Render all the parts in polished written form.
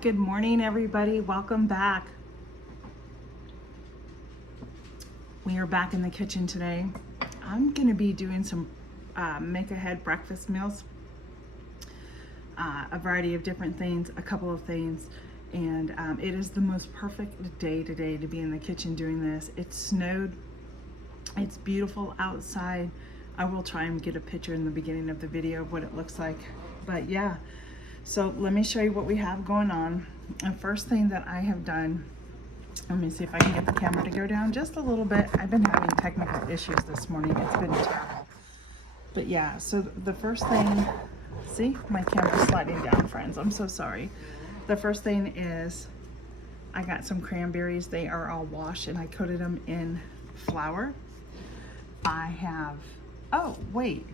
Good morning, everybody. Welcome back. We are back in the kitchen today. I'm going to be doing some make-ahead breakfast meals, a variety of different things, a couple of things, and it is the most perfect day today to be in the kitchen doing this. It snowed. It's beautiful outside. I will try and get a picture in the beginning of the video of what it looks like, but yeah. So let me show you what we have going on. The first thing that I have done, let me see if I can get the camera to go down just a little bit. I've been having technical issues this morning. It's been terrible. But yeah, so the first thing, see, my camera's sliding down, friends. I'm so sorry. The first thing is I got some cranberries. They are all washed and I coated them in flour. I have, oh, wait.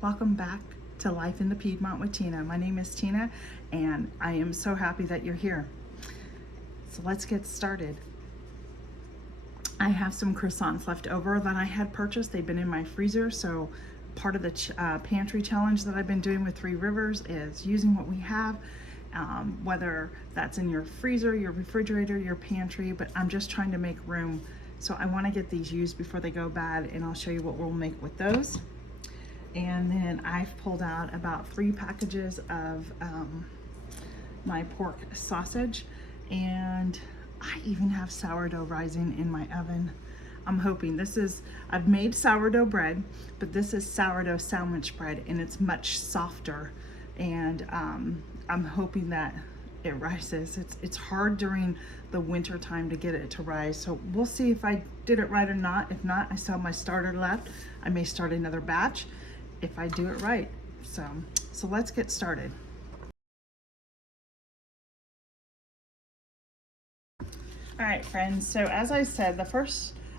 Welcome back to Life in the Piedmont with Tina. My name is Tina and I am so happy that you're here. So let's get started. I have some croissants left over that I had purchased. They've been in my freezer, so part of the pantry challenge that I've been doing with Three Rivers is using what we have, whether that's in your freezer, your refrigerator, your pantry, but I'm just trying to make room. So I want to get these used before they go bad, and I'll show you what we'll make with those. And then I've pulled out about 3 packages of my pork sausage, and I even have sourdough rising in my oven. I'm hoping I've made sourdough bread, but this is sourdough sandwich bread and it's much softer, and I'm hoping that it rises. It's hard during the winter time to get it to rise, so we'll see if I did it right or not. If not, I still have my starter left. I may start another batch if I do it right. So let's get started. All right, friends, so as I said,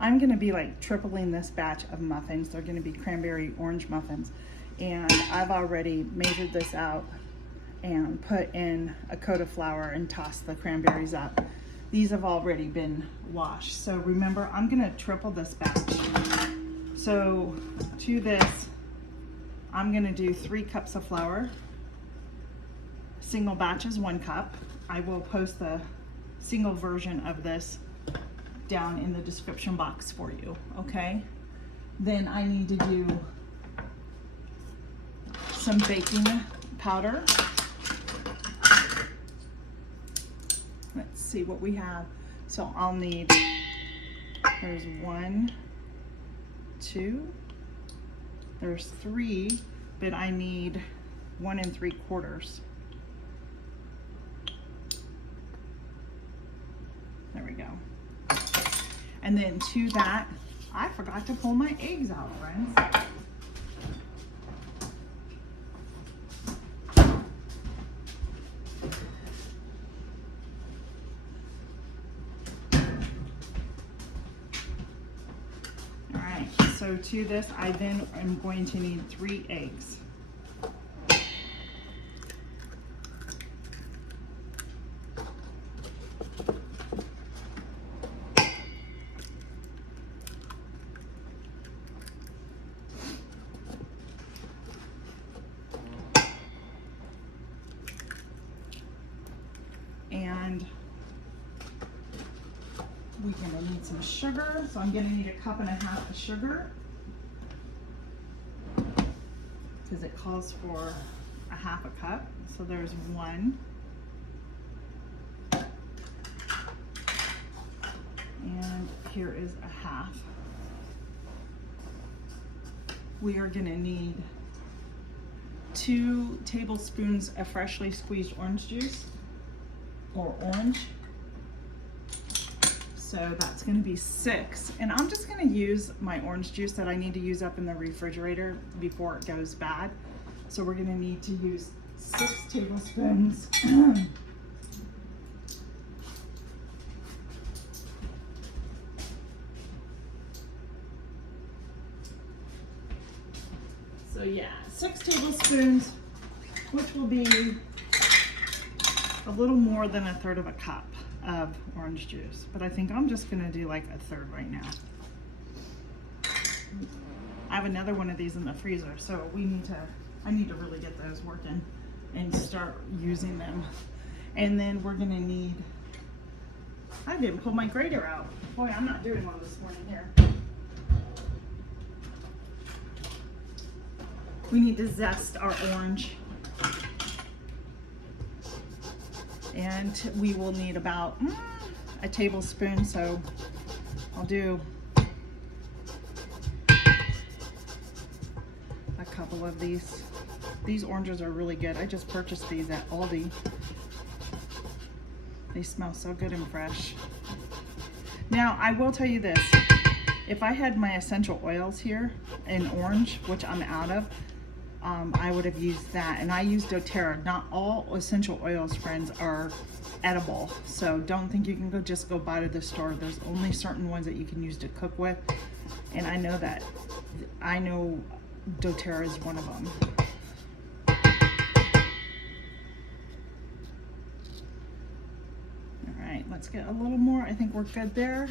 I'm gonna be like tripling this batch of muffins. They're gonna be cranberry orange muffins. And I've already measured this out and put in a coat of flour and tossed the cranberries up. These have already been washed. So remember, I'm gonna triple this batch. So to this, I'm gonna do 3 cups of flour. Single batch is 1 cup. I will post the single version of this down in the description box for you, okay? Then I need to do some baking powder. Let's see what we have. So I'll need, there's 1, 2, there's 3, but I need 1 3/4. There we go. And then to that, I forgot to pull my eggs out, friends. All right, so to this, I then am going to need 3 eggs. And we're gonna need some sugar. So I'm gonna need 1.5 cups of sugar because it calls for 1/2 cup. So there's 1. And here is 1/2. We are gonna need 2 tablespoons of freshly squeezed orange juice. Or orange. So that's going to be 6. And I'm just going to use my orange juice that I need to use up in the refrigerator before it goes bad. So we're going to need to use 6 tablespoons. So yeah, 6 tablespoons, which will be a little more than 1/3 of a cup of orange juice, but I think I'm just gonna do like 1/3 right now. I have another one of these in the freezer, so I need to really get those working and start using them. And then we're gonna need, I didn't pull my grater out. Boy, I'm not doing well this morning here. We need to zest our orange. And we will need about a tablespoon, so I'll do a couple of these. These oranges are really good. I just purchased these at Aldi. They smell so good and fresh. Now, I will tell you this. If I had my essential oils here in orange, which I'm out of, I would have used that. And I use doTERRA. Not all essential oils, friends, are edible. So don't think you can just go buy to the store. There's only certain ones that you can use to cook with. And I know doTERRA is one of them. All right, let's get a little more. I think we're good there.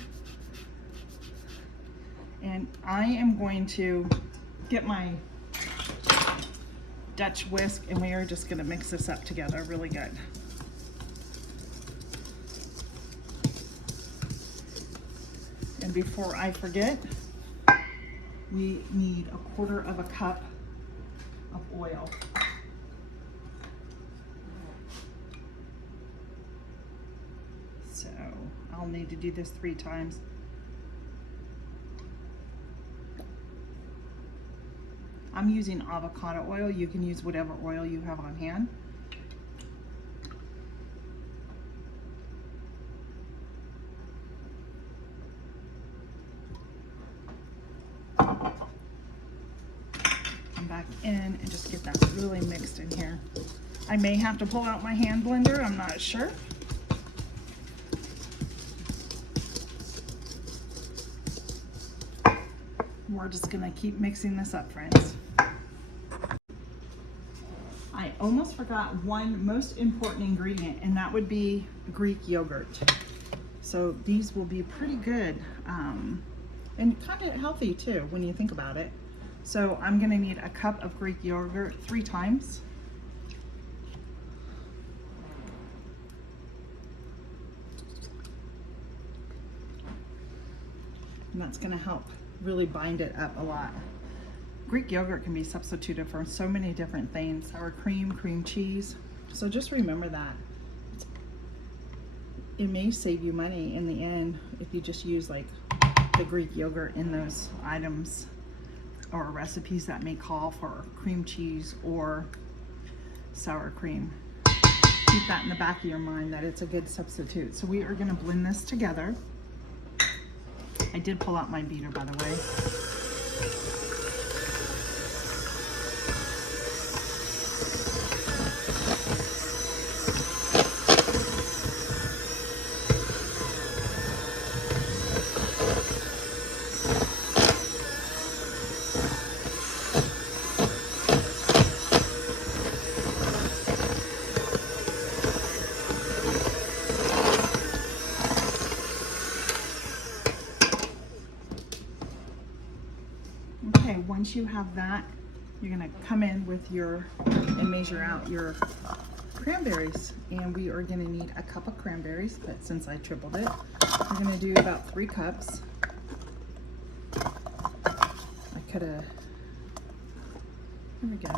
And I am going to get my Dutch whisk, and we are just going to mix this up together really good. And before I forget, we need 1/4 cup of oil. So I'll need to do this 3 times. I'm using avocado oil. You can use whatever oil you have on hand. Come back in and just get that really mixed in here. I may have to pull out my hand blender, I'm not sure. We're just gonna keep mixing this up, friends. I almost forgot one most important ingredient, and that would be Greek yogurt. So these will be pretty good and kind of healthy too when you think about it. So I'm gonna need 1 cup of Greek yogurt 3 times. And that's gonna help really bind it up a lot. Greek yogurt can be substituted for so many different things. Sour cream, cream cheese. So just remember that. It may save you money in the end if you just use like the Greek yogurt in those items or recipes that may call for cream cheese or sour cream. Keep that in the back of your mind that it's a good substitute. So we are gonna blend this together. I did pull out my beater, by the way. Okay, once you have that, you're gonna come in with and measure out your cranberries. And we are gonna need 1 cup of cranberries, but since I tripled it, we're gonna do about 3 cups. I could've, there we go,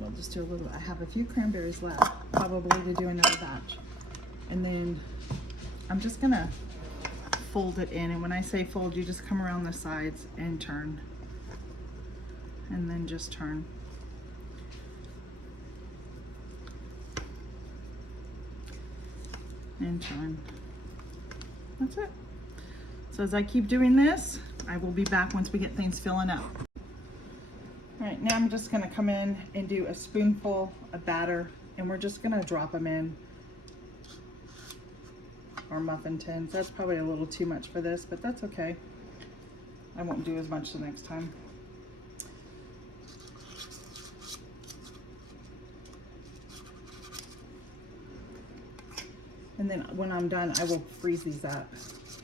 we'll just do a little, I have a few cranberries left, probably to do another batch. And then I'm just gonna fold it in, and when I say fold, you just come around the sides and turn. And then just turn. And turn. That's it. So as I keep doing this, I will be back once we get things filling up. All right, now I'm just gonna come in and do a spoonful of batter, and we're just gonna drop them in our muffin tins. That's probably a little too much for this, but that's okay. I won't do as much the next time. And then when I'm done, I will freeze these up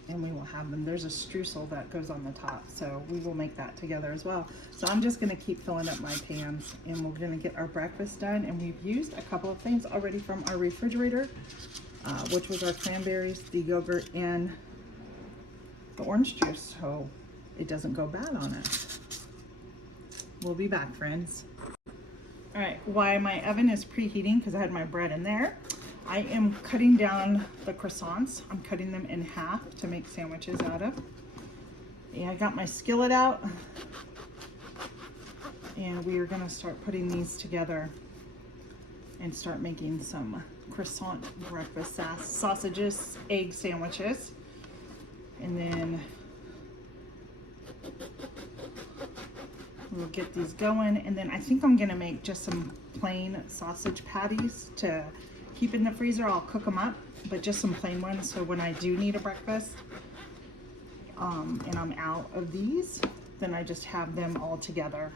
and we will have them. There's a streusel that goes on the top, so we will make that together as well. So I'm just gonna keep filling up my pans, and we're gonna get our breakfast done. And we've used a couple of things already from our refrigerator. which was our cranberries, the yogurt, and the orange juice, so it doesn't go bad on us. We'll be back, friends. All right, while my oven is preheating, because I had my bread in there, I am cutting down the croissants. I'm cutting them in half to make sandwiches out of. And I got my skillet out, and we are gonna start putting these together and start making some croissant breakfast sausages, egg sandwiches. And then we'll get these going. And then I think I'm gonna make just some plain sausage patties to keep in the freezer. I'll cook them up, but just some plain ones. So when I do need a breakfast, and I'm out of these, then I just have them all together.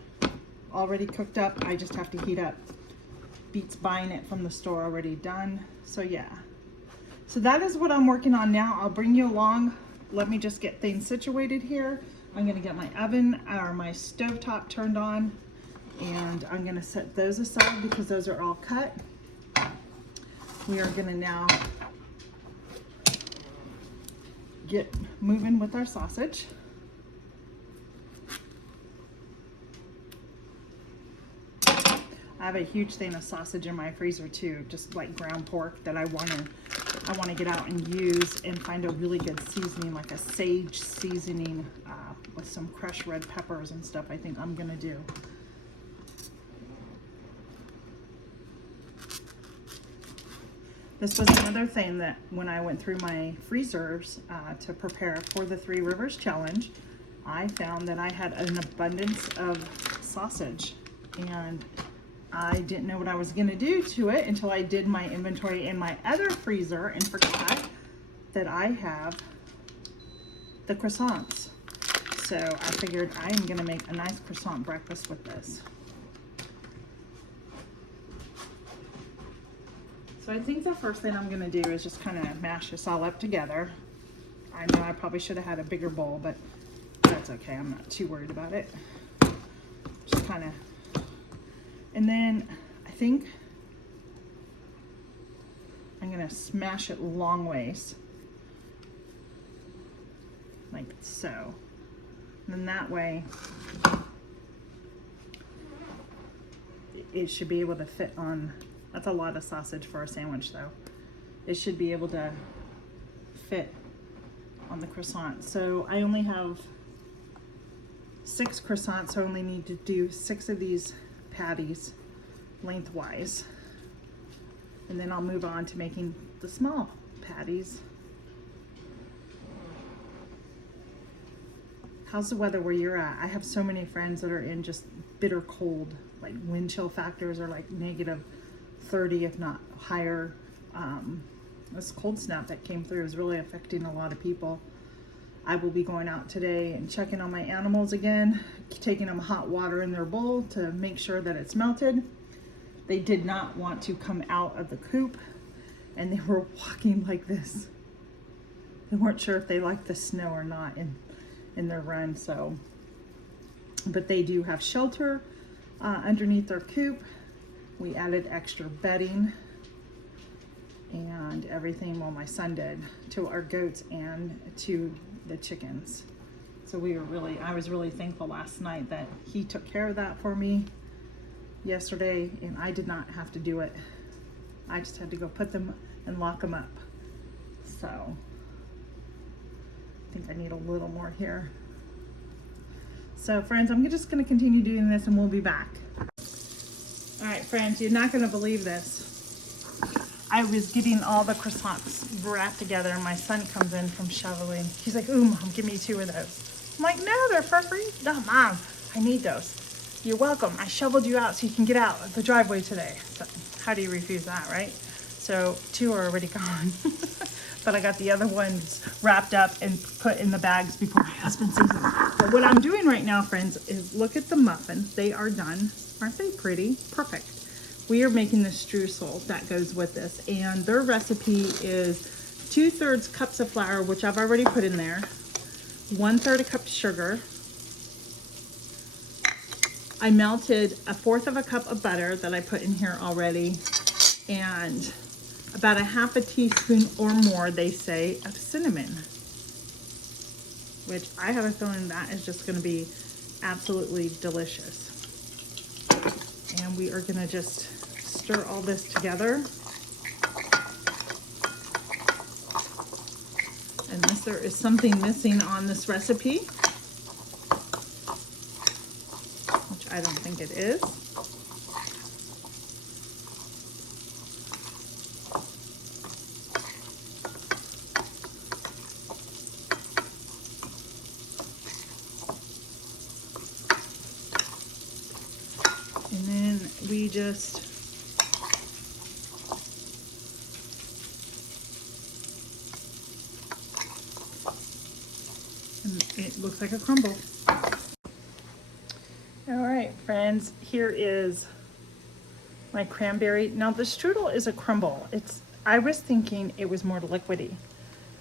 Already cooked up, I just have to heat up. Beats buying it from the store already done. So yeah. So that is what I'm working on now. I'll bring you along. Let me just get things situated here. I'm gonna get my oven or my stovetop turned on, and I'm gonna set those aside because those are all cut. We are gonna now get moving with our sausage. I have a huge thing of sausage in my freezer too, just like ground pork that I want to get out and use, and find a really good seasoning, like a sage seasoning with some crushed red peppers and stuff. I think I'm gonna do. This was another thing that when I went through my freezers to prepare for the 3 Rivers Challenge, I found that I had an abundance of sausage, and I didn't know what I was gonna do to it until I did my inventory in my other freezer and forgot that I have the croissants. So I figured I am gonna make a nice croissant breakfast with this. So I think the first thing I'm gonna do is just kind of mash this all up together. I know I probably should have had a bigger bowl, but that's okay. I'm not too worried about it. Just kind of, and then I think I'm gonna smash it long ways, like so. And then that way, it should be able to fit on. That's a lot of sausage for a sandwich though. It should be able to fit on the croissant. So I only have 6 croissants, so I only need to do 6 of these patties lengthwise. And then I'll move on to making the small patties. How's the weather where you're at? I have so many friends that are in just bitter cold, like wind chill factors are like -30, if not higher. This cold snap that came through is really affecting a lot of people. I will be going out today and checking on my animals again, taking them hot water in their bowl to make sure that it's melted. They did not want to come out of the coop, and they were walking like this. They weren't sure if they liked the snow or not in their run. So, but they do have shelter underneath their coop. We added extra bedding and everything, well, my son did, to our goats and to the chickens. So I was really thankful last night that he took care of that for me yesterday, and I did not have to do it. I just had to go put them and lock them up. So I think I need a little more here. So friends, I'm just gonna continue doing this and we'll be back. All right, friends, you're not gonna believe this. I was getting all the croissants wrapped together, and my son comes in from shoveling. He's like, "Ooh, Mom, give me 2 of those." I'm like, "No, they're for free." "No, Mom, I need those." "You're welcome. I shoveled you out so you can get out of the driveway today." So how do you refuse that, right? So 2 are already gone. But I got the other ones wrapped up and put in the bags before my husband sees them. But what I'm doing right now, friends, is look at the muffins. They are done. Aren't they pretty? Perfect. We are making the streusel that goes with this, and their recipe is 2/3 cups of flour, which I've already put in there, 1/3 a cup of sugar. I melted 1/4 of a cup of butter that I put in here already, and about a half a teaspoon or more, they say, of cinnamon, which I have a feeling that is just going to be absolutely delicious. And we are going to just stir all this together. Unless there is something missing on this recipe, which I don't think it is. And then we just it looks like a crumble. All right, friends, here is my cranberry. Now the strudel is a crumble. I was thinking it was more liquidy.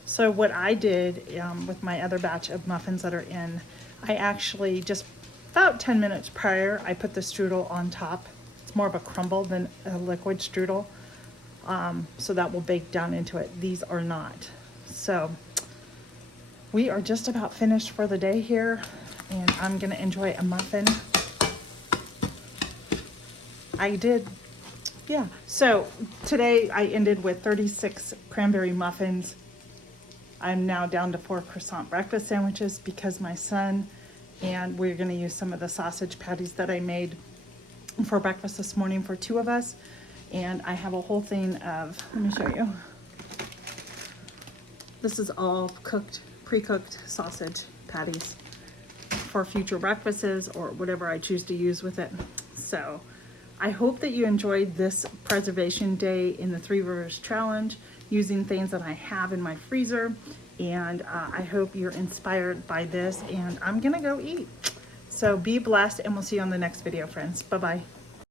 So what I did with my other batch of muffins that are in, I actually just about 10 minutes prior, I put the strudel on top. It's more of a crumble than a liquid strudel. So that will bake down into it. These are not. So we are just about finished for the day here, and I'm gonna enjoy a muffin. So today I ended with 36 cranberry muffins. I'm now down to 4 croissant breakfast sandwiches because my son, and we're gonna use some of the sausage patties that I made for breakfast this morning for 2 of us. And I have a whole thing of, let me show you. This is all cooked, pre-cooked sausage patties for future breakfasts or whatever I choose to use with it. So I hope that you enjoyed this preservation day in the 3 Rivers Challenge using things that I have in my freezer. And I hope you're inspired by this, and I'm gonna go eat. So be blessed, and we'll see you on the next video, friends. Bye-bye.